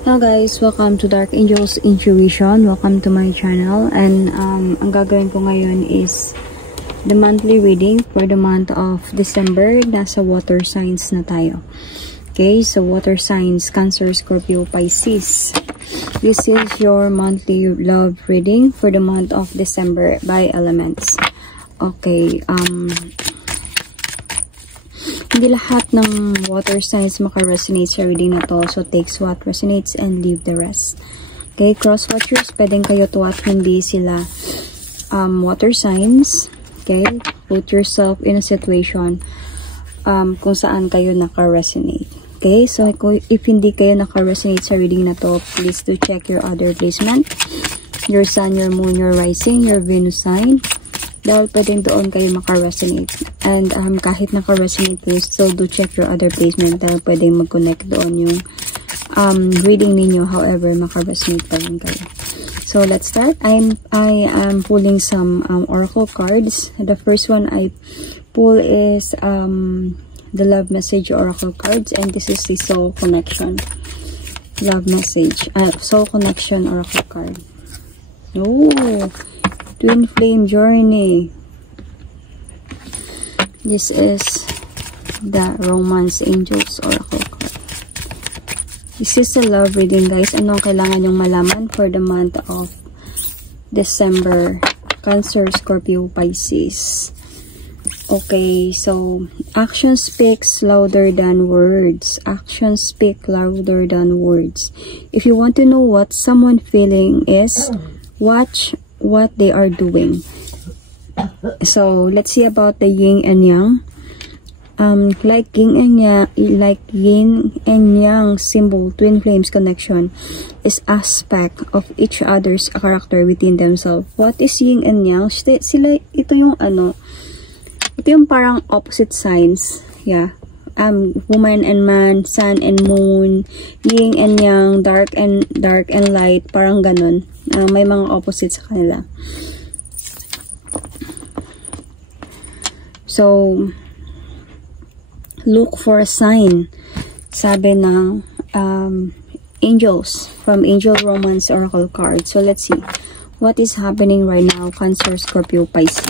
Hello guys, welcome to Dark Angels Intuition. Welcome to my channel. And ang gagawin ko ngayon is the monthly reading for the month of December. Nasa water signs na tayo. Okay, so water signs, Cancer, Scorpio, Pisces. This is your monthly love reading for the month of December by elements. Okay, hindi lahat ng water signs maka-resonate sa reading na to. So, takes what resonates and leave the rest. Okay, cross-watchers, pwedeng kayo to at hindi sila water signs. Okay, put yourself in a situation kung saan kayo naka-resonate. Okay, so if hindi kayo naka-resonate sa reading na to, please do check your other placement. Your sun, your moon, your rising, your Venus sign. Dahil pwedeng doon kayo maka-resonate. And kahit naka-resonate kayo, still do check your other placement dahil pwedeng mag-connect doon yung reading ninyo. However, maka-resonate pa rin kayo. So, let's start. I am pulling some oracle cards. The first one I pull is the love message oracle cards. And this is the soul connection. Love message. Soul connection oracle card. Oh! Twin Flame Journey. This is the Romance Angels Oracle card. This is the love reading, guys. Anong kailangan nyong malaman for the month of December? Cancer, Scorpio, Pisces. Okay, so action speaks louder than words. Actions speak louder than words. If you want to know what someone feeling is, watch what they are doing. So let's see about the yin and yang. Like yin and yang symbol, twin flames connection is aspect of each other's character within themselves. What is yin and yang? Sila ito yung ito yung parang opposite signs. Yeah. Woman and man, sun and moon, yin and yang, dark and light, parang ganun. May mga opposites sa kanila. So, look for a sign, sabi ng angels from Angel Romance Oracle card. So, let's see what is happening right now, Cancer, Scorpio, Pisces.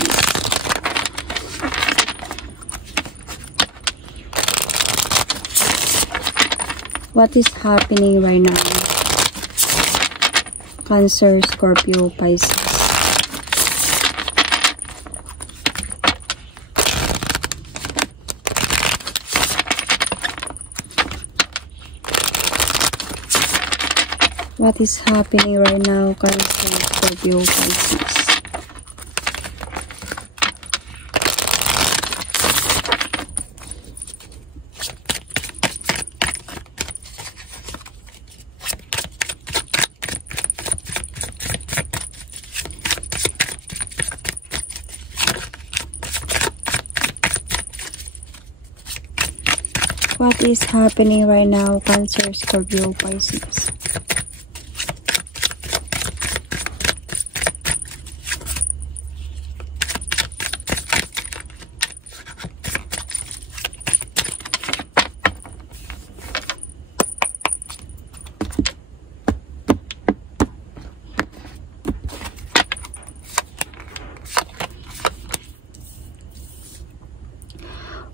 What is happening right now? Cancer, Scorpio, Pisces. What is happening right now? Cancer, Scorpio, Pisces. What is happening right now, Cancer, Scorpio, Pisces?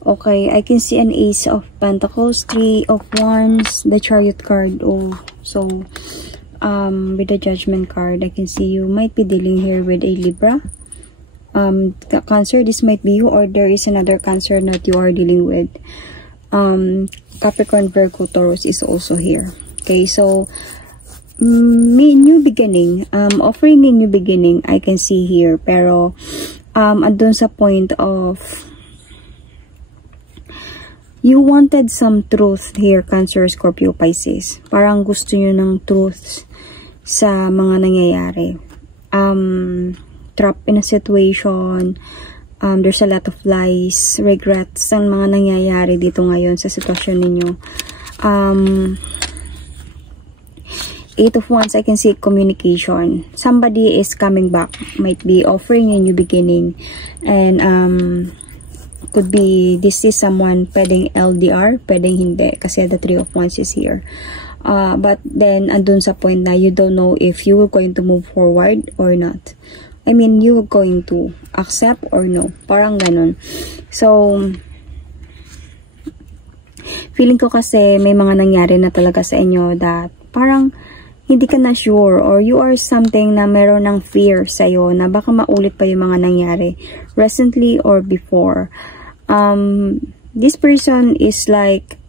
Okay, I can see an Ace of Pentacles, Three of Wands, the Chariot card. Oh, so with the Judgment card, I can see you might be dealing here with a Libra. Cancer, this might be you, or there is another Cancer that you are dealing with. Capricorn, Virgo, Taurus is also here. Okay, so new beginning, offering a new beginning, I can see here. Pero andun sa point of you wanted some truth here, Cancer, Scorpio, Pisces. Parang gusto nyo ng truth sa mga nangyayari. Trapped in a situation. There's a lot of lies, regrets ang mga nangyayari dito ngayon sa sitwasyon ninyo. Eight of Wands, I can see communication. Somebody is coming back. Might be offering a new beginning. And could be, this is someone, pwedeng LDR, pwedeng hindi. Kasi the Three of Wands is here. But then, andun sa point na you don't know if you were going to move forward or not. I mean, you were going to accept or no. Parang ganun. So, feeling ko kasi may mga nangyari na talaga sa inyo that parang hindi ka na sure or you are something na meron ng fear sa'yo na baka maulit pa yung mga nangyari recently or before. This person is like,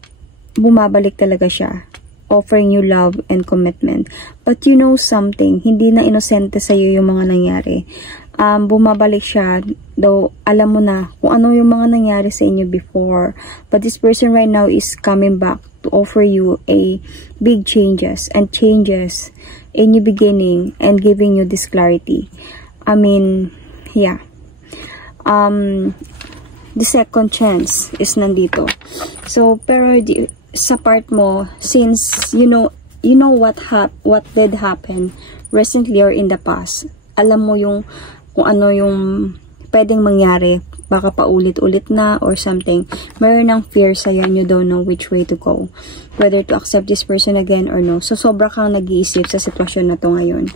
bumabalik talaga siya, offering you love and commitment. But you know something, hindi na inosente sa'yo yung mga nangyari. Bumabalik siya, though alam mo na kung ano yung mga nangyari sa inyo before. But this person right now is coming back to offer you a big changes and changes, a new beginning, and giving you this clarity. I mean, yeah. The second chance is nandito. So, pero sa part mo, since you know what did happen recently or in the past, alam mo yung kung ano yung pwedeng mangyari, baka paulit-ulit na or something, meron ng fear sa'yo and you don't know which way to go, whether to accept this person again or no. So sobra kang nag-iisip sa sitwasyon na to ngayon.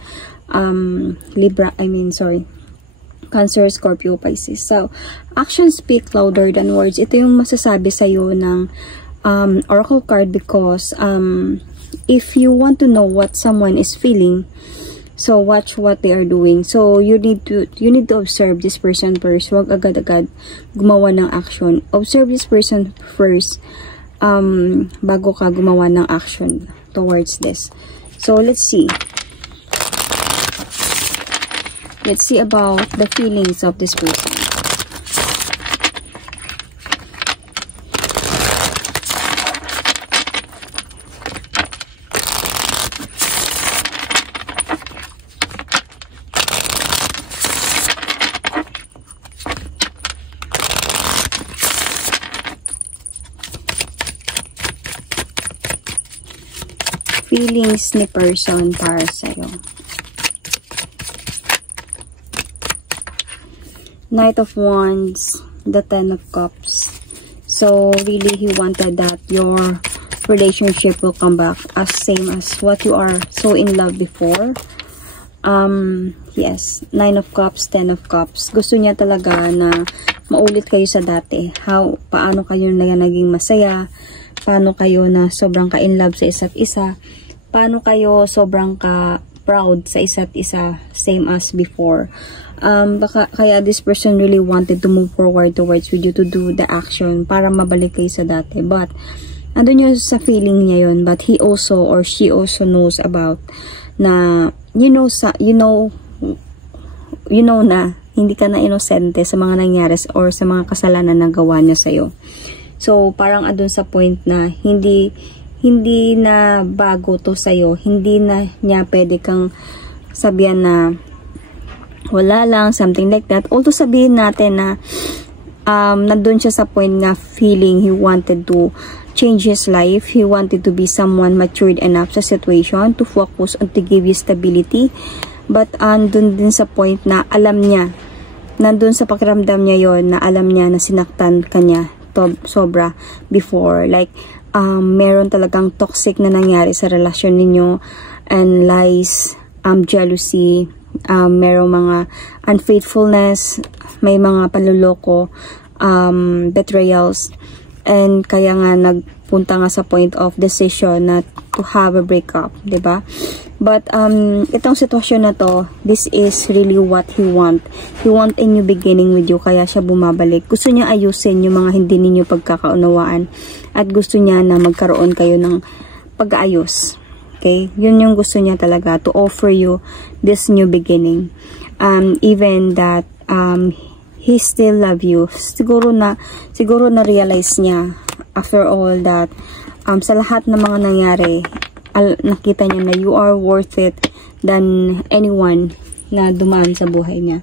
Cancer, Scorpio, Pisces. So actions speak louder than words. Ito yung masasabi sa'yo ng oracle card, because if you want to know what someone is feeling, so watch what they are doing. So you need to observe this person first. Huwag agad-agad gumawa ng action. Observe this person first bago ka gumawa ng action towards this. So let's see about the feelings of this person. Feelings ni person para sa'yo. Knight of Wands, the Ten of Cups. So really he wanted that your relationship will come back as same as what you are so in love before. Yes, Nine of Cups, Ten of Cups. Gusto niya talaga na maulit kayo sa dati. Paano kayo na naging masaya, paano kayo na sobrang ka-in love sa isa't isa, paano kayo sobrang ka-proud sa isa't isa, same as before. Kaya this person really wanted to move forward towards with you to do the action para mabalik kayo sa dati. But, andun yun sa feeling niya yun. But he also or she also knows about na, you know na hindi ka na inosente sa mga nangyari or sa mga kasalanan na gawa niya sa'yo. So, parang andun sa point na hindi na bago to sa'yo. Hindi na niya pwede kang sabihan na wala lang, something like that. Although sabihin natin na nandun siya sa point na feeling he wanted to change his life. He wanted to be someone matured enough sa situation to focus on to give you stability. But andun din sa point na alam niya, nandun sa pakiramdam niya yon na alam niya na sinaktan kanya sobra before. Like, meron talagang toxic na nangyari sa relasyon ninyo, and lies, jealousy, merong mga unfaithfulness, may mga panluloko, betrayals, and kaya nga nagpunta nga sa point of decision na to have a breakup, diba? But itong sitwasyon na to, this is really what he want. He want a new beginning with you, kaya siya bumabalik. Gusto niya ayusin yung mga hindi ninyo pagkakaunawaan, at gusto niya na magkaroon kayo ng pag-aayos. Okay? Yun yung gusto niya talaga, to offer you this new beginning. Even that he still love you. Siguro na realize niya after all that sa lahat ng mga nangyari, nakita niya na you are worth it than anyone na dumaan sa buhay niya.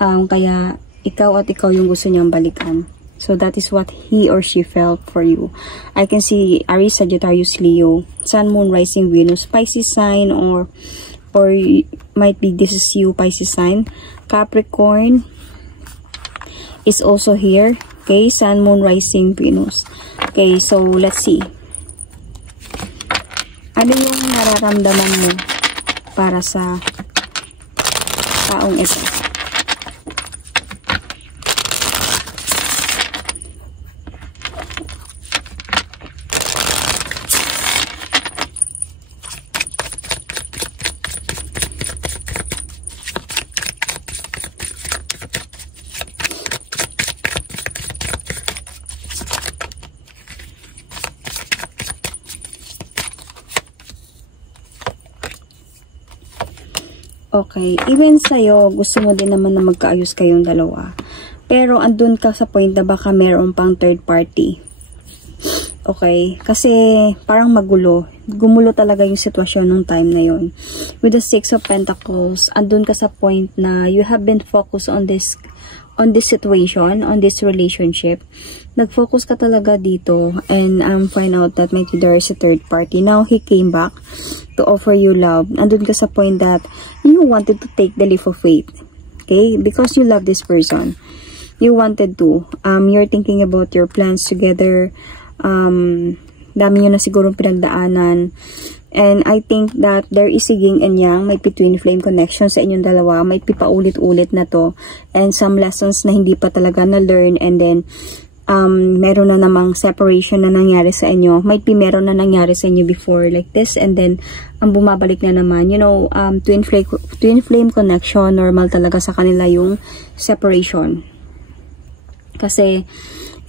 Kaya ikaw yung gusto niyang balikan. So that is what he or she felt for you. I can see Aries, Sagittarius, Leo, Sun, Moon, Rising, Venus, Pisces sign, or might be this is you, Pisces sign. Capricorn is also here. Okay, Sun, Moon, Rising, Venus. Okay, so let's see. Ano yung nararamdaman mo para sa taong ito? Okay, even sa'yo, gusto mo din naman na magkaayos kayong dalawa. Pero andun ka sa point na baka meron pang third party. Okay, kasi parang magulo. Gumulo talaga yung sitwasyon nung time na yon. With the Six of Pentacles, andun ka sa point na you have been focused on this situation, on this relationship. Nag-focus ka talaga dito and find out that maybe there is a third party. Now, he came back to offer you love. Andun ka sa point that you wanted to take the leap of faith. Okay? Because you love this person. You wanted to. You're thinking about your plans together. Dami nyo na siguro pinagdaanan. And I think that there is a yin and yang, may twin flame connection sa inyong dalawa, may paulit-ulit na to, and some lessons na hindi pa talaga na-learn, and then, meron na namang separation na nangyari sa inyo, might be meron na nangyari sa inyo before like this, and then, ang bumabalik na naman, you know, twin flame connection, normal talaga sa kanila yung separation. Kasi,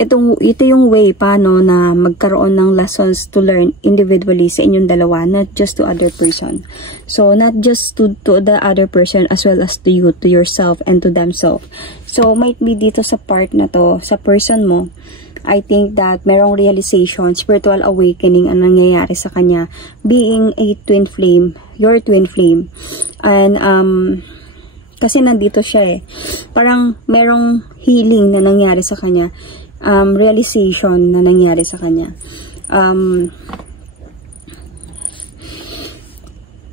ito yung way paano na magkaroon ng lessons to learn individually sa inyong dalawa, not just to other person. So, not just to the other person as well as to you, to yourself, and to themselves. So, might be dito sa part na to, sa person mo, I think that merong realization, spiritual awakening ang nangyayari sa kanya, being a twin flame, your twin flame. And, kasi nandito siya eh. Parang merong healing na nangyari sa kanya. Realization na nangyari sa kanya.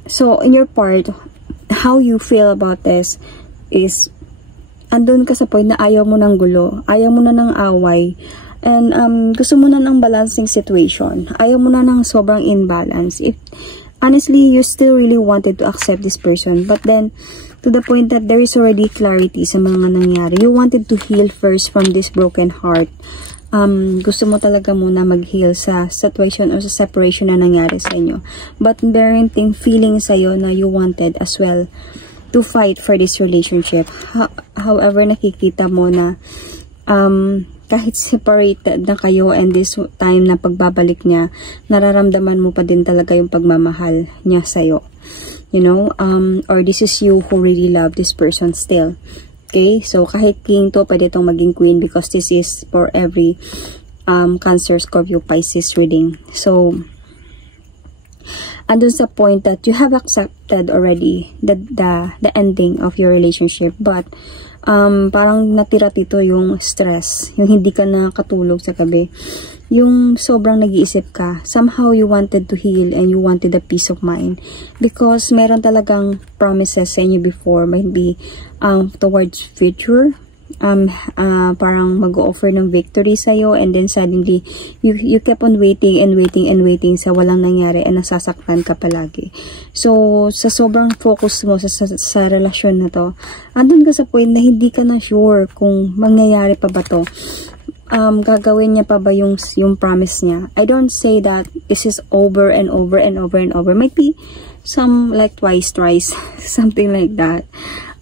So, in your part, how you feel about this is, andun ka sa point na ayaw mo ng gulo, ayaw mo na ng away, and gusto mo na ng balancing situation, ayaw mo na ng sobrang imbalance. If, honestly, you still really wanted to accept this person, but then, to the point that there is already clarity sa mga nangyari. You wanted to heal first from this broken heart. Gusto mo talaga muna mag-heal sa situation or sa separation na nangyari sa inyo. But meron ting feeling sa'yo na you wanted as well to fight for this relationship. However, nakikita mo na kahit separated na kayo and this time na pagbabalik niya, nararamdaman mo pa din talaga yung pagmamahal niya sa'yo. You know, or this is you who really love this person still. Okay, so kahit king to, pwede itong maging queen because this is for every Cancer, Scorpio, Pisces reading. So, andun sa point that you have accepted already the ending of your relationship, but parang natira dito yung stress, yung hindi ka nakatulog sa gabi, yung sobrang nag-iisip ka. Somehow you wanted to heal and you wanted a peace of mind because meron talagang promises sa inyo before, might be towards future, parang mag-offer ng victory sa'yo, and then suddenly you kept on waiting and waiting and waiting sa walang nangyari and nasasaktan ka palagi. So sa sobrang focus mo sa relasyon na to, andun ka sa point na hindi ka na sure kung mangyayari pa ba to. Gagawin niya pa ba yung promise niya. I don't say that this is over and over and over and over. Might be some like twice, something like that.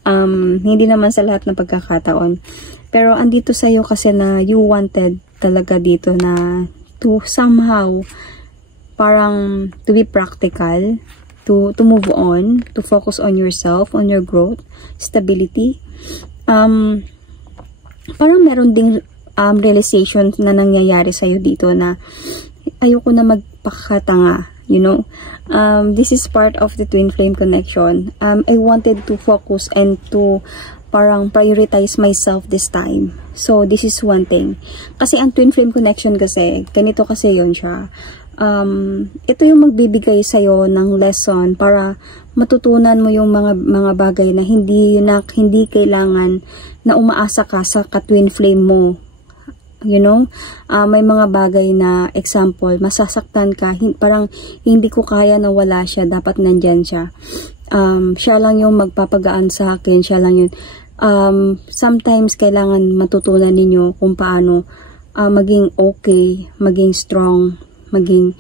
Hindi naman sa lahat ng pagkakataon. Pero andito sa'yo kasi na you wanted talaga dito na to somehow parang to be practical, to move on, to focus on yourself, on your growth, stability. Parang meron ding realization na nangyayari sa'yo dito na ayoko na magpakatanga, you know. This is part of the twin flame connection. I wanted to focus and to parang prioritize myself this time. So, this is one thing. Kasi ang twin flame connection kasi, ganito kasi yon siya. Ito yung magbibigay sa'yo ng lesson para matutunan mo yung mga bagay na hindi kailangan na umaasa ka sa ka-twin flame mo. You know, may mga bagay na example, masasaktan ka, parang hindi ko kaya na wala siya, dapat nandyan siya. Siya lang yung magpapagaan sa akin, siya lang yun. Sometimes kailangan matutunan ninyo kung paano maging okay, maging strong, maging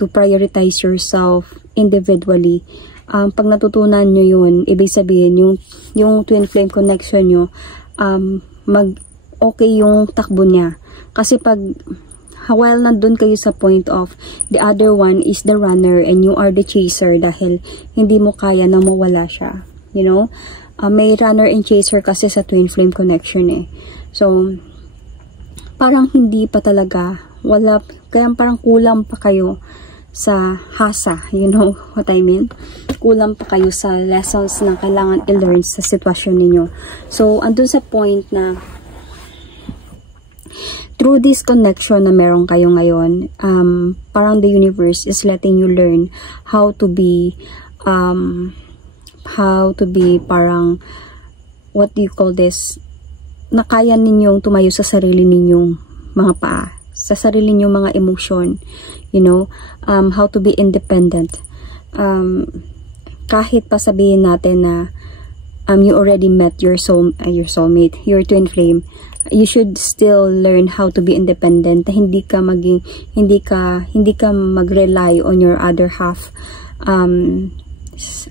to prioritize yourself individually. Pag natutunan nyo yun, ibig sabihin yung twin flame connection nyo, okay yung takbo niya. Kasi pag while nandun kayo sa point of the other one is the runner and you are the chaser dahil hindi mo kaya na mawala siya. You know? May runner and chaser kasi sa twin flame connection eh. So, parang hindi pa talaga, kaya parang kulang pa kayo sa hasa. You know what I mean? Kulang pa kayo sa lessons na kailangan i-learn sa sitwasyon ninyo. So, andun sa point na through this connection na meron kayo ngayon, parang the universe is letting you learn how to be parang, what do you call this, na kaya ninyong tumayo sa sarili ninyong mga paa, sa sarili ninyong mga emotion, you know, how to be independent. Kahit pa sabihin natin na you already met your soulmate, your twin flame, you should still learn how to be independent. Hindi ka mag-rely on your other half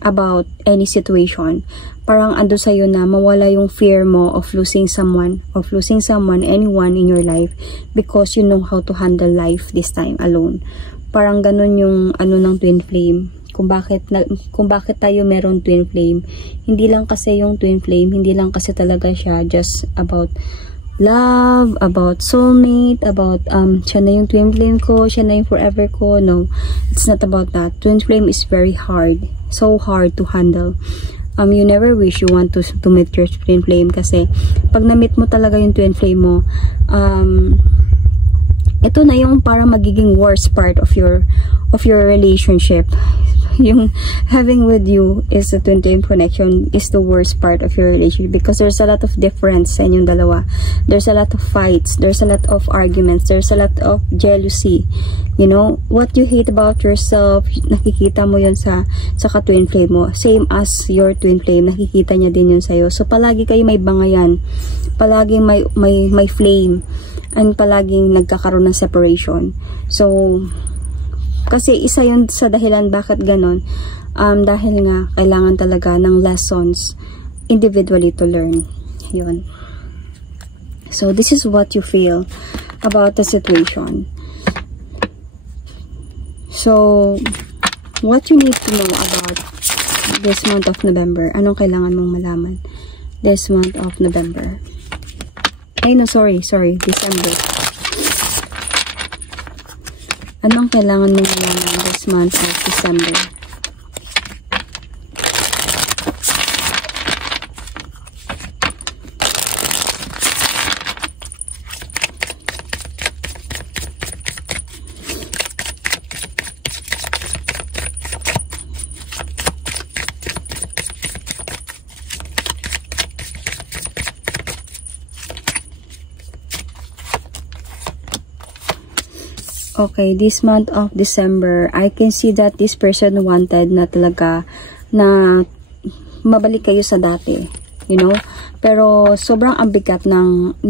about any situation. Parang ando sa'yo na mawala yung fear mo of losing someone, anyone in your life, because you know how to handle life this time alone. Parang ganun yung ano ng twin flame. Kung bakit tayo meron twin flame. Hindi lang kasi yung twin flame, hindi lang kasi talaga siya just about love, about soulmate, about siya na yung twin flame ko, siya na yung forever ko. No, it's not about that. Twin flame is very hard, so hard to handle. You never wish you want to meet your twin flame kasi pag na-meet mo talaga yung twin flame mo, ito na yung para magiging worst part of your relationship. Yung having with you is a twin flame connection is the worst part of your relationship because there's a lot of difference sa inyong dalawa. There's a lot of fights, there's a lot of arguments, there's a lot of jealousy. You know, what you hate about yourself, nakikita mo yun sa ka-twin flame mo. Same as your twin flame, nakikita niya din yun sa'yo. So, palagi kayo may bangayan. Palaging may flame. And palaging nagkakaroon ng separation. So, kasi isa yun sa dahilan bakit ganon. Dahil nga, kailangan talaga ng lessons individually to learn. Yun. So, this is what you feel about the situation. So, what you need to know about this month of November. Anong kailangan mong malaman this month of November? Ay, no, sorry, December. Anong kailangan mong malaman this month of December? Okay, this month of December, I can see that this person wanted na talaga na mabalik kayo sa dati, you know? Pero sobrang ang bigat ng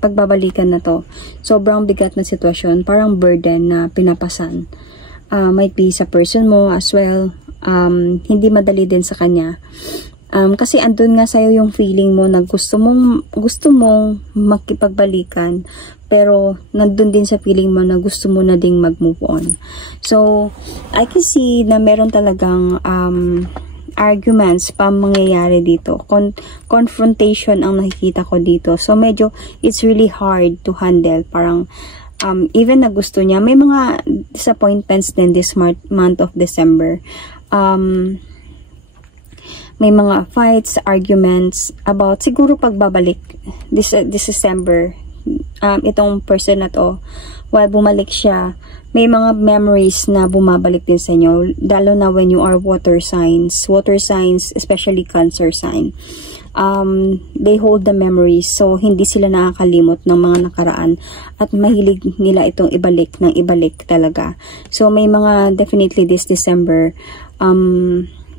pagbabalikan na to. Sobrang bigat na sitwasyon, parang burden na pinapasan. Might be sa person mo as well. Hindi madali din sa kanya. Kasi andun nga sa'yo yung feeling mo na gusto mong makipagbalikan, pero nandun din sa feeling mo na gusto mo na ding mag-move on. So, I can see na meron talagang arguments pa mangyayari dito. Confrontation ang nakikita ko dito. So, medyo it's really hard to handle. Parang even na gusto niya, may mga disappointments din this month of December. May mga fights, arguments about siguro pagbabalik this December. Itong person na to, while bumalik siya, may mga memories na bumabalik din sa inyo, lalo na when you are water signs, especially Cancer sign. they hold the memories. So, hindi sila nakakalimot ng mga nakaraan. At mahilig nila itong ibalik ng ibalik talaga. So, may mga definitely this December,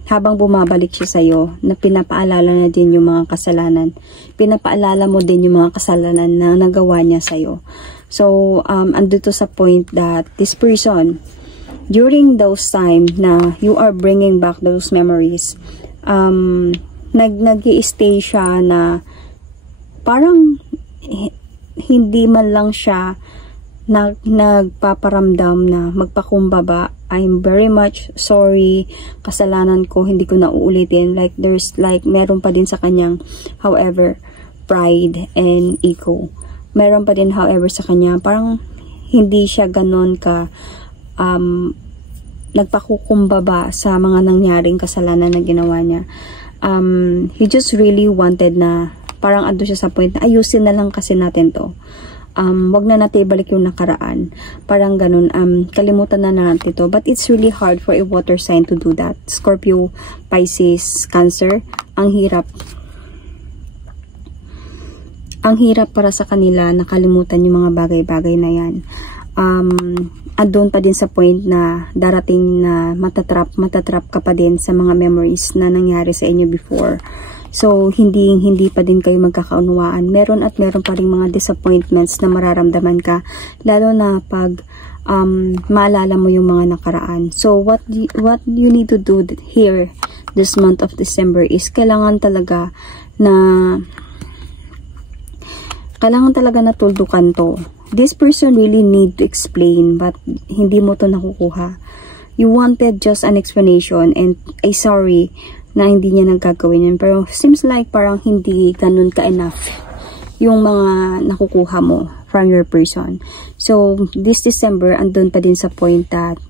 habang bumabalik siya sa'yo, na pinapaalala na din yung mga kasalanan. Pinapaalala mo din yung mga kasalanan na nagawa niya sa'yo. So, andito sa point that this person, during those time na you are bringing back those memories, nag-i-stay siya na parang hindi man lang siya nagpaparamdam na magpakumbaba. I'm very much sorry, kasalanan ko, hindi ko na uulitin. Like there's like meron pa din sa kanyang however pride and ego. Meron pa din however sa kanya, parang hindi siya ganon ka nagpakukumbaba sa mga nangyaring kasalanan na ginawa niya. He just really wanted na parang ando siya sa point na ayusin na lang kasi natin to. Wag na natin ibalik yung nakaraan. Parang ganun, kalimutan na natin to. But it's really hard for a water sign to do that. Scorpio, Pisces, Cancer, ang hirap. Ang hirap para sa kanila nakalimutan yung mga bagay-bagay na yan. Andun pa din sa point na darating na matatrap ka pa din sa mga memories na nangyari sa inyo before. So, hindi pa din kayo magkakaunawaan. Meron pa rin mga disappointments na mararamdaman ka. Lalo na pag maalala mo yung mga nakaraan. So, what you need to do here this month of December is kailangan talaga na tuldukan to. This person really need to explain but hindi mo to nakukuha. You wanted just an explanation and a sorry na hindi niya nagkagawin yan. Pero seems like parang hindi ganun ka-enough yung mga nakukuha mo from your person. So, this December, andun pa din sa point that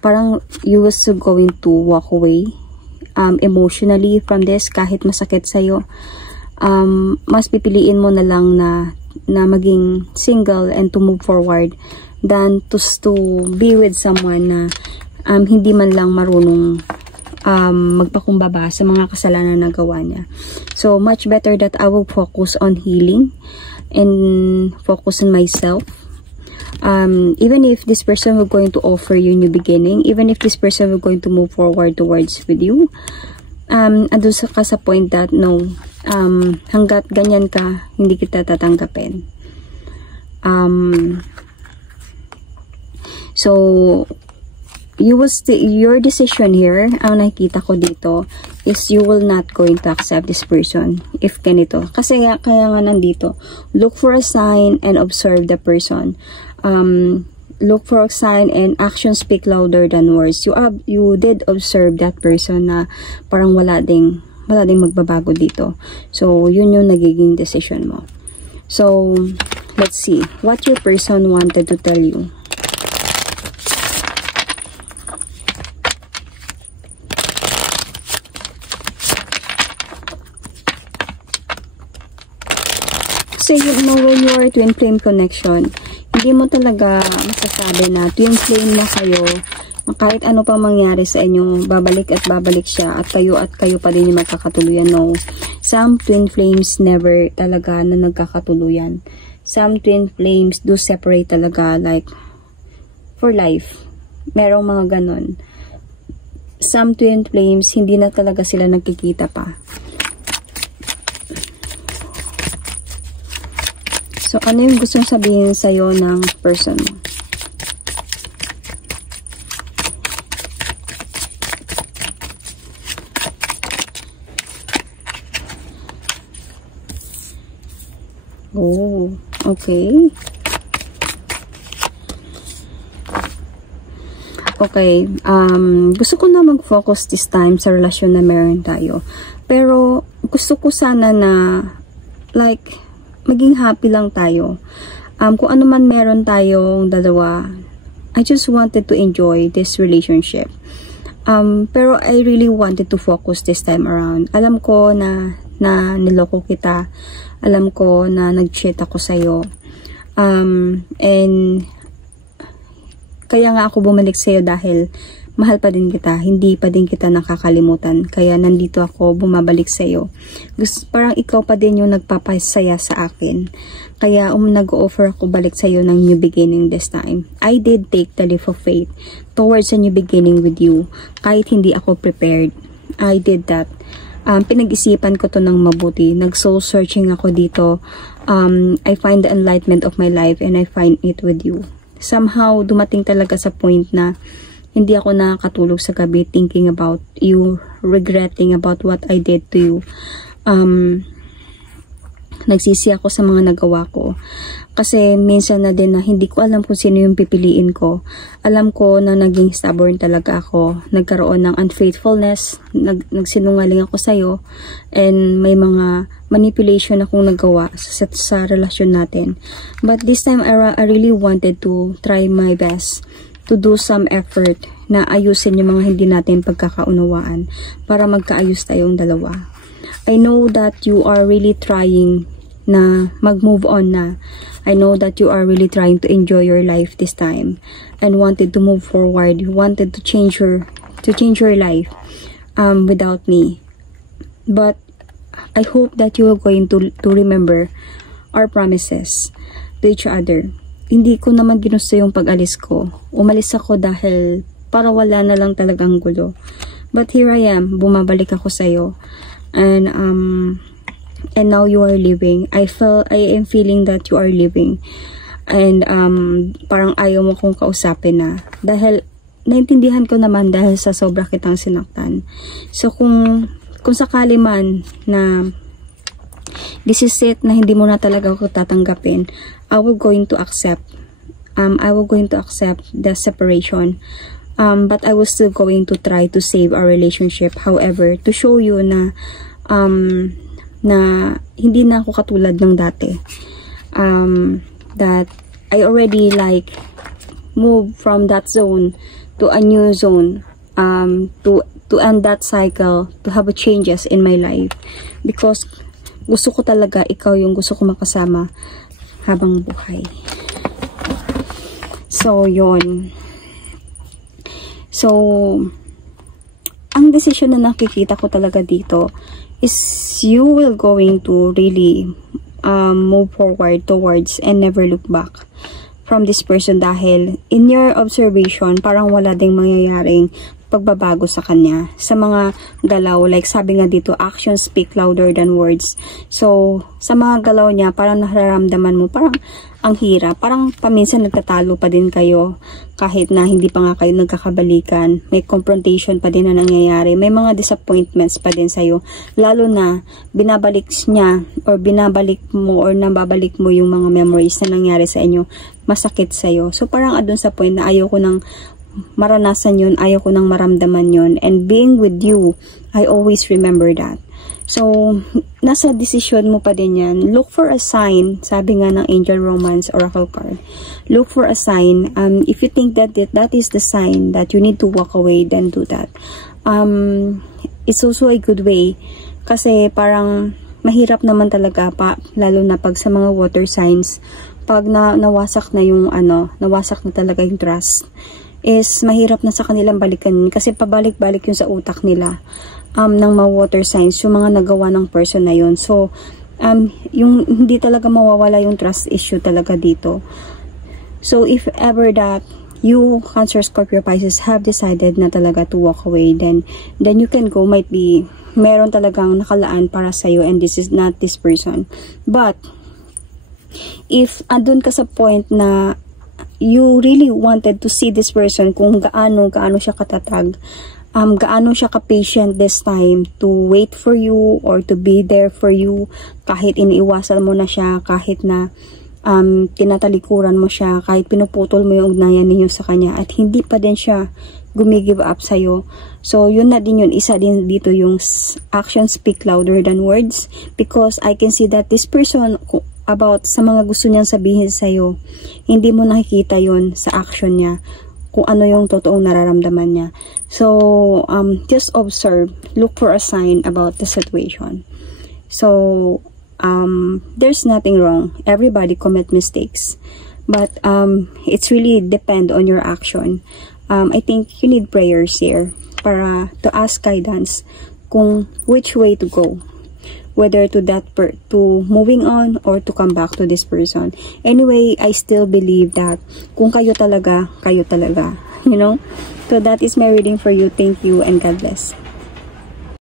parang you was going to walk away emotionally from this kahit masakit sa'yo. Mas pipiliin mo na lang na maging single and to move forward than to be with someone na hindi man lang marunong magpakumbaba sa mga kasalanan na gawa niya. So, much better that I will focus on healing and focus on myself. Even if this person will going to offer you new beginning, even if this person will going to move forward towards with you, andun ka sa point that no, hanggat ganyan ka, hindi kita tatanggapin. So, your decision here, ang nakikita ko dito, is you will not going to accept this person if ganito. Kasi kaya nga nandito, look for a sign and observe the person. Look for a sign and actions speak louder than words. You did observe that person na parang wala ding magbabago dito. So, yun yung nagiging decision mo. So, let's see what your person wanted to tell you. Kasi when you are twin flame connection, hindi mo talaga masasabi na twin flame na kayo, kahit ano pa mangyari sa inyo, babalik at babalik siya at kayo pa din yung magkakatuluyan. No, some twin flames never talaga na nagkakatuluyan. Some twin flames do separate talaga, like for life. Merong mga ganon. Some twin flames hindi na talaga sila nagkikita pa. So, ano yung gustong sabihin sa'yo ng person mo? Oh, okay. Okay, gusto ko na mag-focus this time sa relasyon na meron tayo. Pero, gusto ko sana na, like, maging happy lang tayo. Kung ano man meron tayong dalawa, I just wanted to enjoy this relationship. Pero I really wanted to focus this time around. Alam ko na niloko kita. Alam ko na nag-cheat ako sa'yo. And Kaya nga ako bumalik sa'yo dahil mahal pa din kita, hindi pa din kita nakakalimutan. Kaya nandito ako, bumabalik sa'yo. Parang ikaw pa din yung nagpapasaya sa akin. Kaya nag-offer ako balik sa'yo ng new beginning this time. I did take the leap of faith towards a new beginning with you. Kahit hindi ako prepared, I did that. Pinag-isipan ko to ng mabuti. Nag-soul searching ako dito. I find the enlightenment of my life and I find it with you. Somehow, dumating talaga sa point na hindi ako nakakatulog sa gabi thinking about you, regretting about what I did to you. Nagsisi ako sa mga nagawa ko. Kasi minsan na din na hindi ko alam kung sino yung pipiliin ko. Alam ko na naging stubborn talaga ako. Nagkaroon ng unfaithfulness. Nagsinungaling ako sa'yo. And may mga manipulation akong nagawa sa relasyon natin. But this time, I really wanted to try my best to do some effort na ayusin yung mga hindi natin pagkakaunawaan para magkaayos tayong dalawa. I know that you are really trying na mag-move on na. I know that you are really trying to enjoy your life this time and wanted to move forward. You wanted to change your life without me. But I hope that you are going to remember our promises to each other. Hindi ko naman ginusto yung pag-alis ko. Umalis ako dahil para wala na lang talagang gulo. But here I am, bumabalik ako sa'yo. And now you are leaving. I am feeling that you are leaving. And parang ayaw mo kong kausapin na. Dahil naintindihan ko naman dahil sa sobra kitang sinaktan. So kung sakali man na this is it, na hindi mo na talaga ako tatanggapin, I will going to accept the separation. But I was still going to try to save our relationship. However, to show you na hindi na ako katulad ng dati. That I already like moved from that zone to a new zone. To end that cycle, to have a changes in my life. Because gusto ko talaga ikaw yung gusto ko makasama habang buhay. So, yun. So, ang decision na nakikita ko talaga dito is you will going to really move forward towards and never look back from this person dahil in your observation, parang wala ding mangyayaring pagbabago sa kanya. Sa mga galaw, like sabi nga dito, actions speak louder than words. So, sa mga galaw niya, parang nararamdaman mo, parang ang hirap. Parang paminsan nagtatalo pa din kayo kahit na hindi pa nga kayo nagkakabalikan. May confrontation pa din na nangyayari. May mga disappointments pa din sa'yo. Lalo na binabalik niya or binabalik mo or nababalik mo yung mga memories na nangyari sa inyo. Masakit sa'yo. So, parang adun sa point na ayaw ko nang maranasan yun, ayaw ko nang maramdaman yun. And being with you, I always remember that. So, nasa decision mo pa din yan. Look for a sign, sabi nga ng Angel Romance Oracle card. Look for a sign. If you think that that is the sign that you need to walk away, then do that. It's also a good way. Kasi parang mahirap naman talaga pa, lalo na pag sa mga water signs, pag nawasak na yung nawasak na talaga yung trust, is mahirap na sa kanilang balikan kasi pabalik-balik yun sa utak nila ng mga water signs, yung mga nagawa ng person na yun. So, yung hindi talaga mawawala yung trust issue talaga dito. So, if ever that you, Cancer, Scorpio, Pisces, have decided na talaga to walk away, then you can go. Might be, meron talagang nakalaan para sa'yo and this is not this person. But, if andun ka sa point na you really wanted to see this person kung gaano siya katatag, gaano siya ka-patient this time to wait for you or to be there for you kahit iniiwasan mo na siya, kahit na tinatalikuran mo siya, kahit pinuputol mo yung ugnayan ninyo sa kanya at hindi pa din siya gumigive up sa'yo. So, yun na din yun. Isa din dito yung actions speak louder than words because I can see that this person about sa mga gusto niyang sabihin sa'yo, hindi mo nakikita yun sa action niya, kung ano yung totoong nararamdaman niya. So, just observe, look for a sign about the situation. So, there's nothing wrong. Everybody commit mistakes. But it's really depend on your action. I think you need prayers here para to ask guidance kung which way to go, whether to to moving on or to come back to this person. Anyway, I still believe that kung kayo talaga, you know. So that is my reading for you. Thank you and God bless.